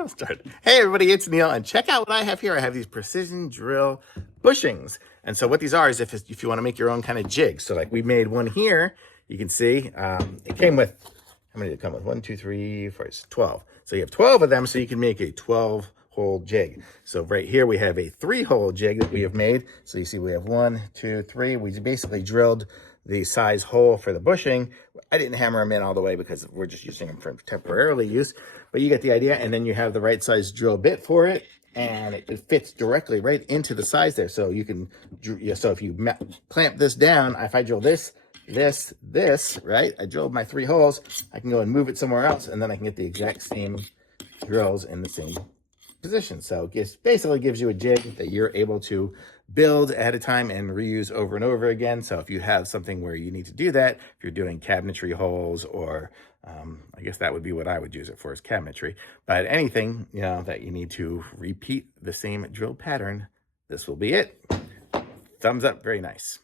I'll start. Hey everybody, it's Neil, and check out what I have here. I have these precision drill bushings. And so what these are is if you want to make your own kind of jig. So like we made one here, you can see it came with, how many did it come with? 1, 2, 3, 4, 12. So you have 12 of them, so you can make a 12-hole jig. So right here we have a 3-hole jig that we have made. So you see we have 1, 2, 3. We basically drilled the size hole for the bushing. I didn't hammer them in all the way because we're just using them for temporarily use, but you get the idea. And then you have the right size drill bit for it, and it fits directly right into the size there. So you can, so if you clamp this down, if I drill this, right? I drilled my 3 holes, I can go and move it somewhere else, and then I can get the exact same drills in the same position. So it basically gives you a jig that you're able to build ahead of time and reuse over and over again. So if you have something where you need to do that, if you're doing cabinetry holes, or I guess that would be what I would use it for, is cabinetry, but anything, you know, that you need to repeat the same drill pattern, this will be it. Thumbs up, very nice.